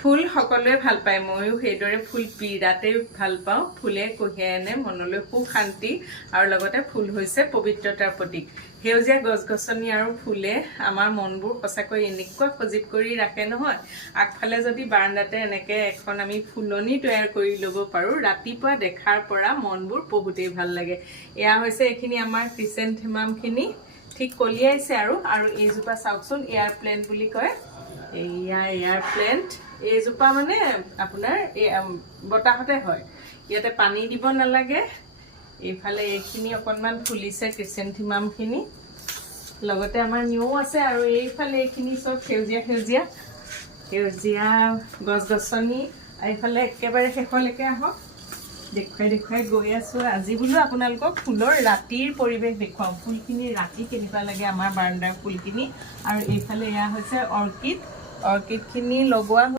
ফুল সকলোৱে ভাল পায়, ময়ো সেইদৰে ফুল বিৰাটেই ভাল পাওঁ। ফুলে কঢ়িয়াই আনে মনলৈ সুখ শান্তি, আৰু লগতে ফুল হৈছে পবিত্ৰতাৰ প্ৰতীক। সেউজীয়া গছ গছনি আৰু ফুলে আমাৰ মনবোৰ সঁচাকৈ এনেকুৱা সজীৱ কৰি ৰাখে নহয়। আগফালে যদি বাৰাণ্ডাতে এনেকে এখন আমি ফুলনি তৈয়াৰ কৰি ল'ব পাৰোঁ, ৰাতিপুৱা দেখাৰ পৰা মনবোৰ বহুতেই ভাল লাগে। এয়া হৈছে এইখিনি আমাৰ ক্ৰিচেন্থেমামখিনি ঠিক কলিয়াইছে আৰু এইজোপা চাওকচোন, এয়াৰ প্লেণ্ট বুলি কয়। এয়া এয়াৰ প্লেণ্ট, এইজোপা মানে আপোনাৰ বতাহতে হয়, ইয়াতে পানী দিব নালাগে। এইফালে এইখিনি অকণমান ফুলিছে ক্ৰিচেন্থেমামখিনি, লগতে আমাৰ নিউ আছে, আৰু এইফালে এইখিনি চব সেউজীয়া সেউজীয়া সেউজীয়া গছ গছনি। এইফালে একেবাৰে শেষলৈকে আহক, দেখুৱাই গৈ আছোঁ। আজি বোলো আপোনালোকক ফুলৰ ৰাতিৰ পৰিৱেশ দেখুৱাওঁ, ফুলখিনি ৰাতি কেনেকুৱা লাগে আমাৰ বাৰাণ্ডাৰ ফুলখিনি। আৰু এইফালে এয়া হৈছে অৰ্কিডখিনি লগোৱা